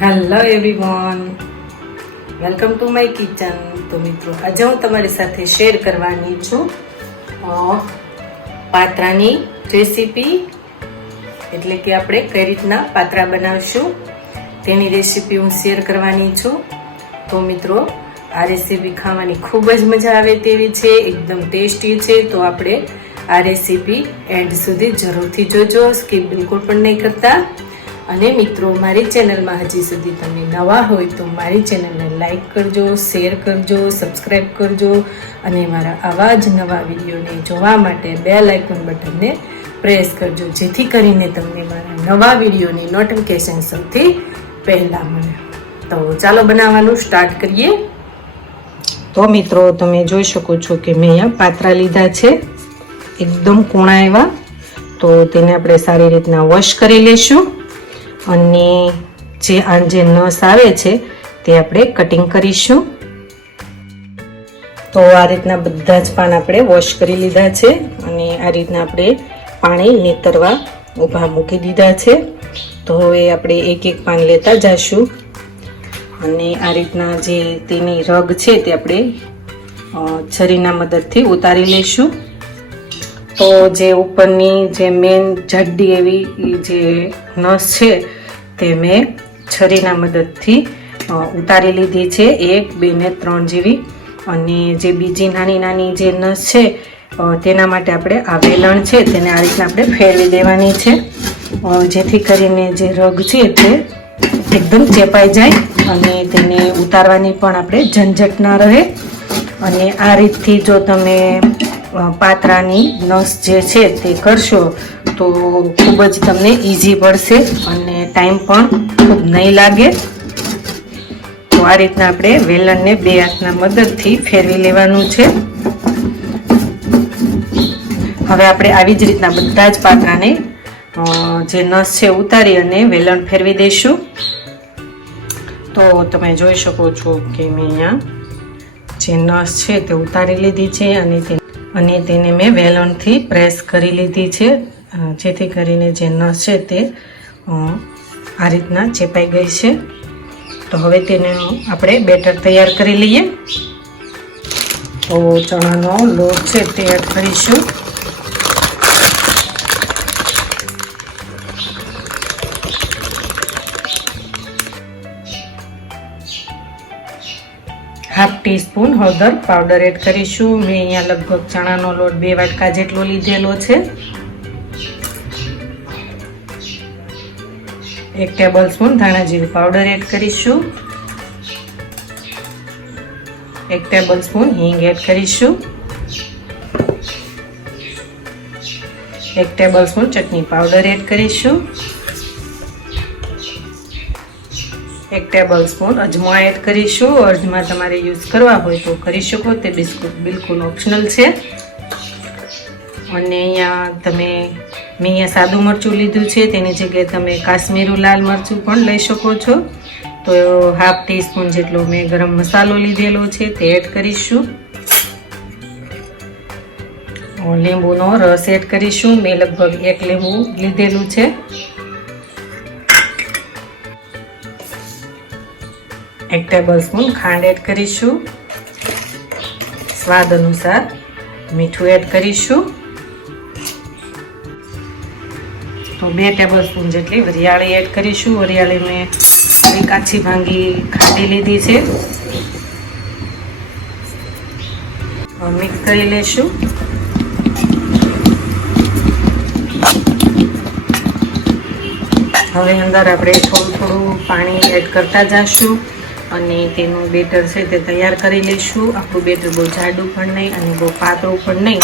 Hello everyone welcome to my kitchen તો મિત્રો, આજે હું તમારી સાથે શેર કરવાની છું પાત્રાની રેસીપી એટલે કે આપણે કઈ રીતના પાત્રા બનાવશું, તેની રેસીપી હું શેર કરવાની છું. તો મિત્રો, આ રેસીપી ખાવાની ખૂબ જ મજા આવે તેવી છે, એકદમ ટેસ્ટી છે. તો આપણે આ રેસીપી એન્ડ સુધી જરૂરથી જોજો સ્કીપ બિલકુલ પણ નહીં કરતા. અને મિત્રો, મારી ચેનલમાં હજી સુધી તમે નવા હોય તો મારી ચેનલને લાઈક કરજો, શેર કરજો સબસ્ક્રાઈબ કરજો અને મારા આવા જ નવા વિડીયોને જોવા માટે બે લાઇકન બટનને પ્રેસ કરજો, જેથી કરીને તમને મારા નવા વિડીયોની નોટિફિકેશન સૌથી પહેલાં મળે. તો ચાલો બનાવવાનું સ્ટાર્ટ કરીએ. તો મિત્રો, તમે જોઈ શકો છો કે મેં અહીંયા પાત્રા લીધા છે, એકદમ કોણા એવા. તો તેને આપણે સારી રીતના વોશ કરી લેશું. અને જે આ જે નસ આવે છે, તે આપણે કટિંગ કરીશું. તો આ રીતના બધા જ પાન આપણે વોશ કરી લીધા છે અને આ રીતના આપણે પાણી નેતરવા ઊભા મૂકી દીધા છે. તો હવે આપણે એક એક પાન લેતા જઈશું અને આ રીતના જે તેની રગ છે, તે આપણે છરીના મદદથી ઉતારી લઈશું. તો જે ઉપરની જે મેન જાડી એવી જે નસ છે તે મેં છરીના મદદથી ઉતારી લીધી છે. એક, બે ને ત્રણ જેવી. અને જે બીજી નાની નાની જે નસ છે તેના માટે આપણે આ વેલણ છે, તેને આ રીતના આપણે ફેરવી દેવાની છે. જેથી કરીને જે રગ છે તે એકદમ ચેપાઈ જાય અને તેને ઉતારવાની પણ આપણે ઝંઝટ ના રહે. અને આ રીતથી જો તમે પાત્રાની નસ જે છે તે કરશો તો ખૂબ જ તમને ઇઝી પડશે અને ટાઈમ પણ ખૂબ નહીં લાગે. તો આ રીતના આપણે વેલણને બે હાથના મદદથી ફેરવી લેવાનું છે. હવે આપણે આવી જ રીતના બધા જ પાત્રાને જે નસ છે ઉતારી અને વેલણ ફેરવી દઈશું. તો તમે જોઈ શકો છો કે મેં અહીંયા જે નસ છે તે ઉતારી લીધી છે અને તે અને તેને મેં વેલણથી પ્રેસ કરી લીધી છે. જેથી કરીને જે નસ છે તે આ રીતના ચેપાઈ ગઈ છે. તો હવે તેને આપણે બેટર તૈયાર કરી લઈએ. તો ચણાનો લોટ છે તે એડ કરીશું. હાફ ટીસ્પૂન હળદર પાવડર એડ કરીશું. મેં અહીંયા લગભગ ચણાનો લોટ બે વાટકા જેટલો લીધેલો છે. એક ટેબલ સ્પૂન ધાણા જીરું પાવડર એડ કરીશું. એક ટેબલ સ્પૂન હિંગ એડ કરીશું. એક ટેબલ સ્પૂન ચટણી પાવડર એડ કરીશું. એક ટેબલ સ્પૂન અજમા એડ કરીશું. અજમા તમારે યુઝ કરવા હોય તો કરી શકો. તે બિસ્કુટ બિલકુલ ઓપ્શનલ છે. અને અહીંયા તમે મેં અહીંયા સાદું મરચું લીધું છે. તેની જગ્યાએ તમે કાશ્મીરું લાલ મરચું પણ લઈ શકો છો. તો હાફ ટીસ્પૂન જેટલો મેં ગરમ મસાલો લીધેલો છે તે એડ કરીશું. લીંબુનો રસ એડ કરીશું. મેં લગભગ એક લીંબુ લીધેલું છે. એક ટેબલ સ્પૂન ખાંડ એડ કરીશું. સ્વાદ અનુસાર મીઠું એડ કરીશું. તો બે ટેબલ સ્પૂન જેટલી વરિયાળી એડ કરીશું. વરિયાળી મેં થોડી કાચી ભાંગી ખાંડી લીધી છે. મિક્સ કરી લેશું. હવે અંદર આપણે થોડું થોડું પાણી એડ કરતા જઈશું અને તેનું બેટર છે તે તૈયાર કરી લઈશું. આપણું બેટર બહુ જાડું પણ નહીં અને બહુ પાતળું પણ નહીં.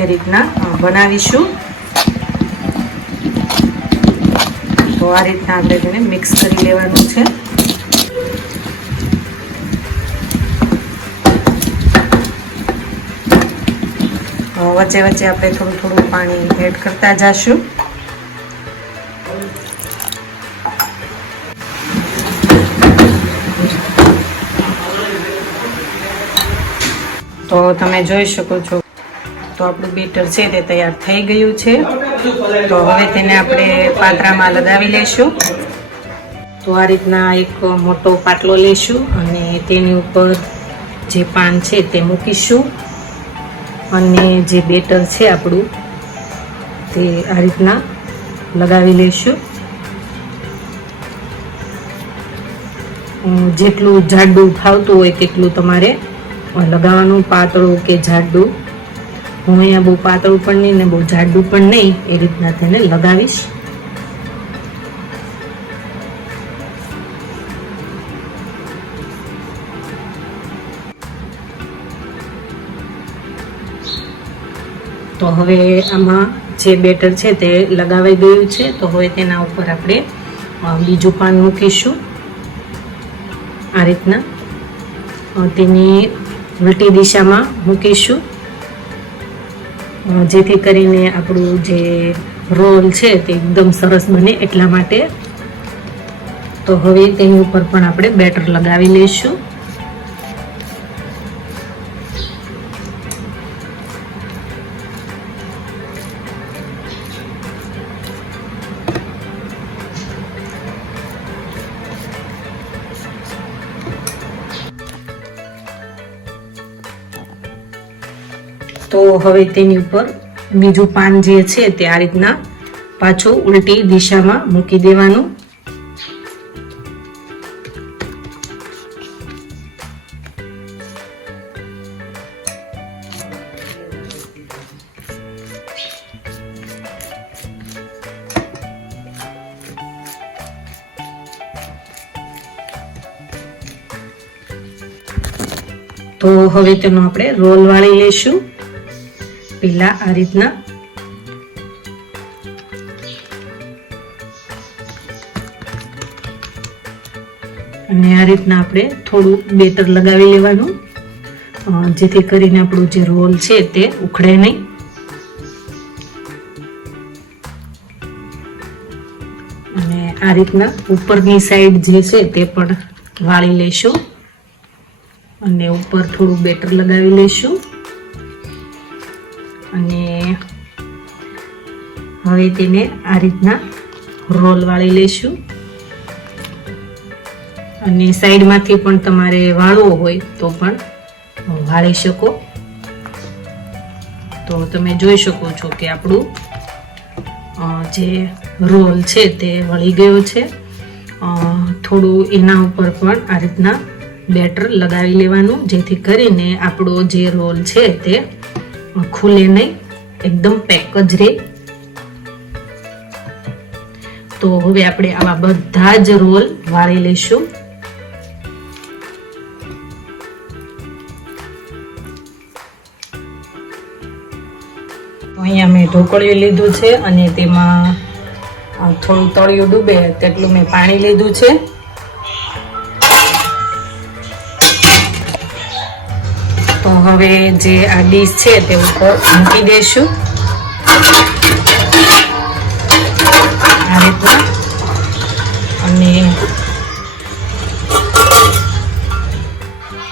એ રીતના બનાવીશું. તો આ રીતના આપણે તેને મિક્સ કરી લેવાનું છે. વચ્ચે વચ્ચે આપણે થોડું થોડું પાણી એડ કરતા જઈશું તો તમે જોઈ શકો છો. તો આપણું બેટર છે તે તૈયાર થઈ ગયું છે. તો હવે તેને આપણે પાત્રામાં લગાવી લઈશું. તો આ રીતના એક મોટો પાટલો લઈશું અને તેની ઉપર જે પાન છે તે મૂકીશું. અને જે બેટર છે આપણું તે આ રીતના લગાવી લઈશું. જેટલું જાડું ફાવતું હોય તેટલું તમારે લગાવવાનું પાતળું કે જાડું? હું અહીંયા બહુ પાતળું પણ નહીં ને બહુ જાડું પણ નહીં, એ રીતના તેને લગાવીશ. તો હવે આમાં જે બેટર છે તે લગાવાઈ ગયું છે, તો હવે તેના ઉપર આપણે બીજું પાન મૂકીશું. આ રીતના. તેની ઉલટી દિશામાં મૂકીશું. જેથી કરીને આપણું જે રોલ છે તે એકદમ સરસ બને એટલા માટે. તો હવે તેની ઉપર પણ આપણે બેટર લગાવી લઈશું. હવે તેની ઉપર બીજું પાન જે છે તે આ રીતના પાછું ઉલટી દિશામાં મૂકી દેવાનું. તો હવે તેનો આપણે રોલ વાળી લઈશું પેલા આ રીતના. અને આ રીતના આપણે થોડું બેટર લગાવી લેવાનું. જેથી કરીને આપણું જે રોલ છે તે ઉખડે નહીં. અને આ રીતના ઉપરની સાઈડ જે છે તે પણ વાળી લઈશું અને ઉપર થોડું બેટર લગાવી લઈશું અને હવે તેને આ રીતના રોલ વાળી લઈશું અને સાઈડમાંથી પણ તમારે વાળવો હોય તો પણ વાળી શકો. તો તમે જોઈ શકો છો કે આપણું જે રોલ છે તે વળી ગયો છે. થોડું એના ઉપર પણ આ રીતના બેટર લગાવી લેવાનું, જેથી કરીને આપણો જે રોલ છે તે ખુલે નહીં, એકદમ પેક જ રહે તો હવે આપણે આવા બધા જ રોલ વાળી લઈશું. અહીંયા મેં ઢોકળિયું લીધું છે અને તેમાં થોડું તળિયું ડૂબે તેટલું મેં પાણી લીધું છે. હવે જે આ ડીશ છે તે ઉપર મૂકી દઈશું. આ રીતના. અને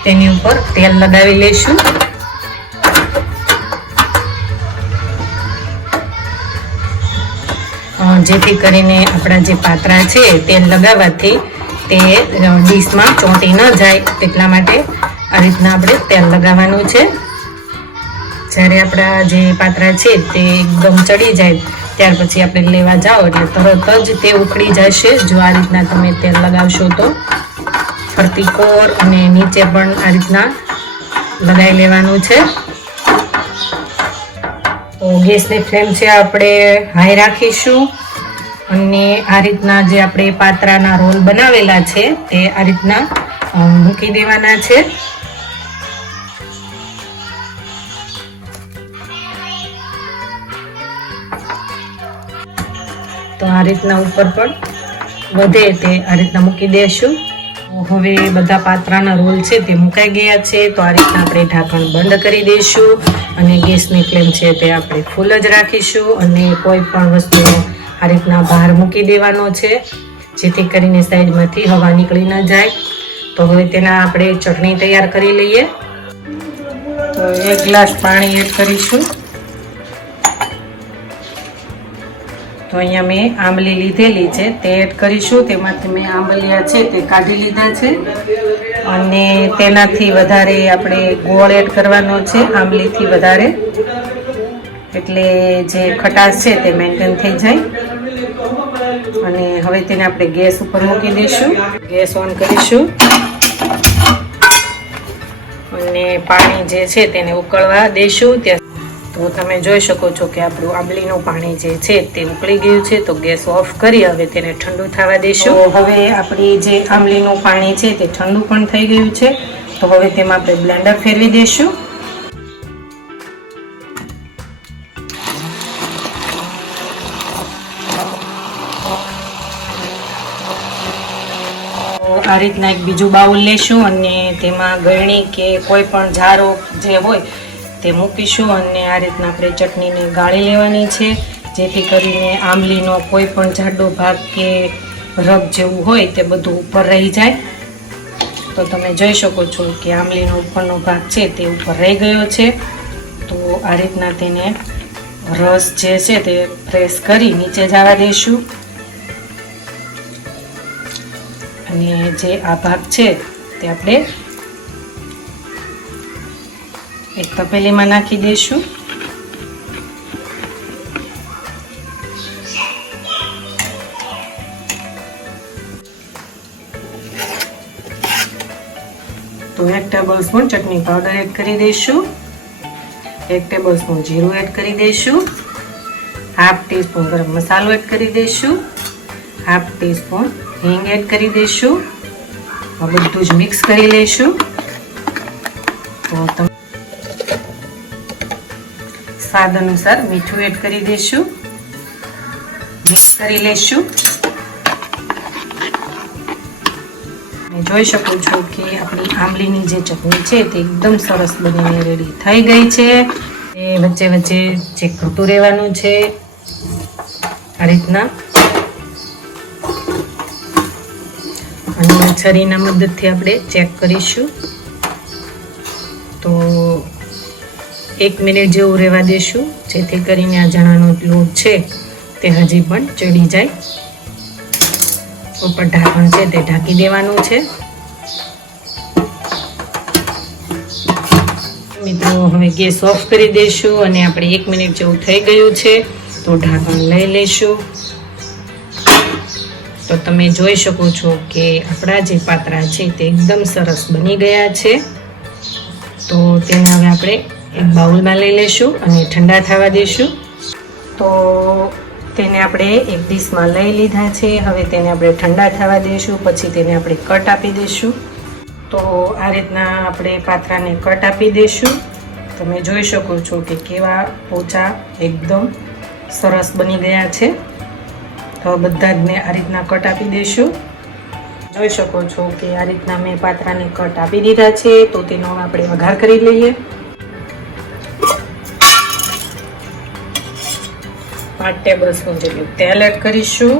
તેની ઉપર તેલ લગાવી લઈશું. જેથી કરીને આપણા જે પાત્રા છે તેલ લગાવવાથી તે ડીશમાં ચોંટી ન જાય. તેટલા માટે આ રીતના આપણે તેલ લગાવવાનું છે. જ્યારે આપણા જે પાત્રા છે તે એકદમ ચડી જાય, ત્યાર પછી આપણે લેવા જાઓ એટલે તરત જ તે ઉકળી જશે. જો આ રીતના તમે તેલ લગાવશો તો ફરતી કોર અને નીચે પણ આ રીતના લગાવી લેવાનું છે. તો ગેસની ફ્લેમ છે આપણે હાઈ રાખીશું અને આ રીતના જે આપણે પાત્રાના રોલ બનાવેલા છે તે આ રીતના મૂકી દેવાના છે. તો આ રીતના ઉપર પણ વધે તે આ રીતના મૂકી દેશું. હવે બધા પાત્રાના રોલ છે તે મુકાઈ ગયા છે. તો આ રીતના આપણે ઢાંકણ બંધ કરી દઈશું અને ગેસની ફ્લેમ છે તે આપણે ફૂલ જ રાખીશું અને કોઈ પણ વસ્તુનો આ રીતના બહાર મૂકી દેવાનો છે, જેથી કરીને સાઈડમાંથી હવા નીકળી ન જાય. તો હવે તેના આપણે ચટણી તૈયાર કરી લઈએ. તો એક ગ્લાસ પાણી એડ કરીશું. તો અહીંયા મેં આંબલી લીધેલી છે, તે એડ કરીશું. તેમાંથી મેં આંબલિયા છે તે કાઢી લીધા છે. અને તેનાથી વધારે આપણે ગોળ એડ કરવાનો છે, આંબલીથી વધારે. એટલે જે ખટાશ છે તે મેન્ટેન થઈ જાય. અને હવે તેને આપણે ગેસ ઉપર મૂકી દઈશું. ગેસ ઓન કરીશું. અને પાણી જે છે તેને ઉકળવા દઈશું. ત્યાં તો તમે જોઈ શકો છો કે આપણું આંબલીનું પાણી જે છે તે ઉકળી ગયું છે. તો ગેસ ઓફ કરી હવે તેને ઠંડુ થવા દઈશું હવે આપણી જે આંબલીનું પાણી છે તે ઠંડુ પણ થઈ ગયું છે. તો હવે તેમાં આપણે બ્લેન્ડર ફેરવી દઈશું આ રીતના એક બીજું બાઉલ લેશું અને તેમાં ગળણી કે કોઈ પણ ઝારો જે હોય તે મૂકીશું અને આ રીતના આપણે ચટણીને ગાળી લેવાની છે. જેથી કરીને આંબલીનો કોઈ પણ જાડો ભાગ કે રગ જેવું હોય તે બધું ઉપર રહી જાય. તો તમે જોઈ શકો છો કે આંબલીનો ઉપરનો ભાગ છે તે ઉપર રહી ગયો છે. તો આ રીતના તેને રસ જે છે તે પ્રેસ કરી નીચે જવા દઈશું અને જે આ ભાગ છે તે આપણે એક તપેલીમાં નાખી દઈશું. તો એક ટેબલ સ્પૂન ચટણી પાવડર એડ કરી દઈશું. એક ટેબલ સ્પૂન જીરું એડ કરી દઈશું. હાફ ટીસ્પૂન ગરમ મસાલો એડ કરી દઈશું. હાફ ટીસ્પૂન હિંગ એડ કરી દઈશું. બધું જ મિક્સ કરી લઈશું. તો તમે સ્વાદ અનુસાર મીઠું એડ કરી દઈશું મિક્સ કરી લઈશું જોઈ શકો છો કે આપણી આંબલીની જે ચટણી છે તે એકદમ સરસ બનીને રેડી થઈ ગઈ છે. એ વચ્ચે વચ્ચે ચેક કરતું રહેવાનું છે, આ રીતના. અને છરીના મદદથી આપણે ચેક કરીશું. તો એક મિનિટ જેવું રહેવા દેશું, જેથી કરીને આ ચણાનો લોટ છે તે હજી પણ ચડી જાય. ઉપર ઢાંકણ છે તે ઢાંકી દેવાનું છે. મિત્રો, હવે ગેસ ઓફ કરી દઈશું અને આપણે એક મિનિટ જેવું થઈ ગયું છે, તો ઢાંકણ લઈ લઈશું. તો તમે જોઈ શકો છો કે આપણા જે પાત્રા છે તે એકદમ સરસ બની ગયા છે. તો તેને હવે આપણે એક બાઉલમાં લઈ લઈશું અને ઠંડા થવા દઈશું તો તેને આપણે એક ડીશમાં લઈ લીધા છે. હવે તેને આપણે ઠંડા થવા દઈશું પછી તેને આપણે કટ આપી દઈશું તો આ રીતના આપણે પાત્રાને કટ આપી દઈશું તમે જોઈ શકો છો કે કેવા પોચા એકદમ સરસ બની ગયા છે. તો બધા જ મેં આ રીતના કટ આપી દઈશું જોઈ શકો છો કે આ રીતના મેં પાત્રાને કટ આપી દીધા છે. તો તેનો આપણે વઘાર કરી લઈએ. પાંચ ટેબલ સ્પૂન જેટલું તેલ એડ કરીશું.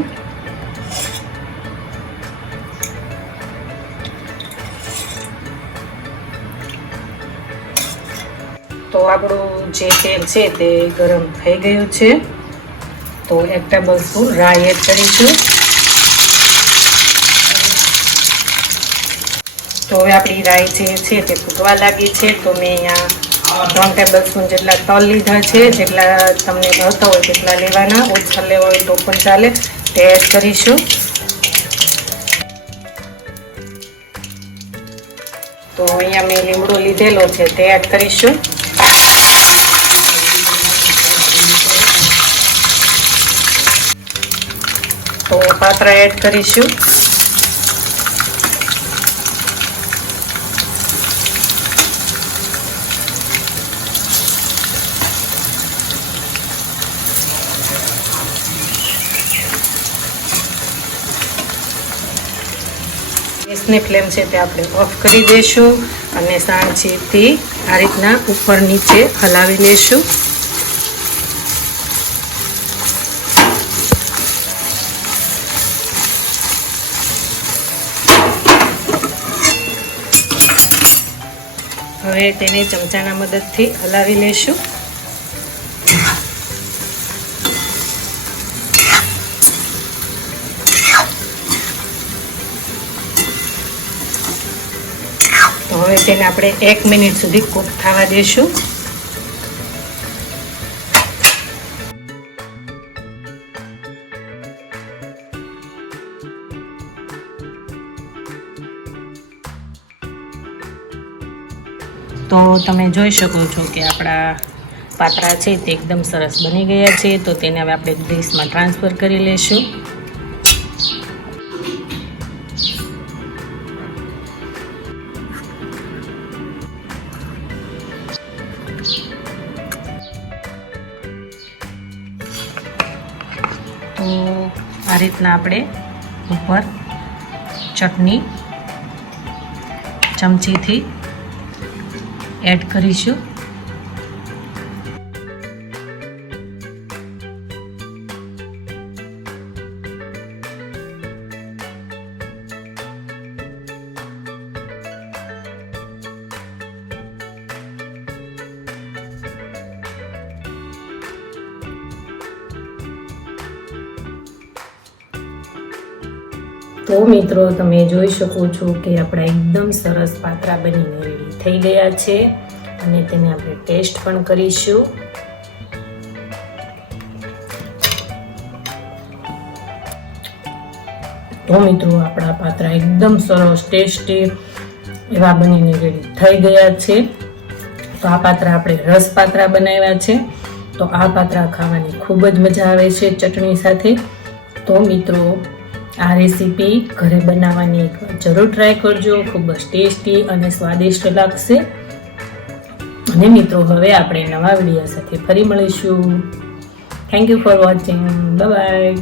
તો આપણું જે તેલ છે તે ગરમ થઈ ગયું છે. તો એક ટેબલ સ્પૂન રાઈ એડ કરીશું. તો હવે આપણી રાઈ જે છે તે ફૂટવા લાગી છે. તો મેં અહીંયા ત્રણ ટેબલ સ્પૂન જેટલા તલ લીધા છે, જેટલા તમને ભાવતા હોય તેટલા લેવાના. ઓછા લેવા હોય તો પણ ચાલે. તે એડ કરીશું. તો અહીંયા મેં લીમડો લીધેલો છે તે એડ કરીશું. તો પાત્ર એડ કરીશું. ગેસની ફ્લેમ છે તે આપણે ઓફ કરી દઈશું અને સાણચીથી આ રીતના ઉપર નીચે હલાવી લઈશું. હવે તેને ચમચાના મદદથી હલાવી લઈશું. તેને આપણે એક મિનિટ સુધી કૂક થવા દઈશું તો તમે જોઈ શકો છો કે આપણા પાત્રા છે તે એકદમ સરસ બની ગયા છે, તો તેને હવે આપણે ડીશમાં ટ્રાન્સફર કરી લઈશું રીતના આપણે ઉપર ચટણી ચમચીથી એડ કરીશું. તો મિત્રો, તમે જોઈ શકો છો કે આપણા એકદમ સરસ પાતરા બનીને રેડી થઈ ગયા છે અને તેને આપણે ટેસ્ટ પણ કરીશું. તો મિત્રો, આપણા પાત્રા એકદમ સરસ ટેસ્ટી એવા બનીને રેડી થઈ ગયા છે. તો આ પાત્રા આપણે રસ પાત્રા બનાવ્યા છે. તો આ પાત્રા ખાવાની ખૂબ જ મજા આવે છે ચટણી સાથે. તો મિત્રો આ રેસીપી ઘરે બનાવવાની એક જરૂર ટ્રાય કરજો, ખૂબ જ ટેસ્ટી અને સ્વાદિષ્ટ લાગશે. અને મિત્રો, હવે આપણે નવા વીડિયો સાથે ફરી મળીશું. Thank you for watching bye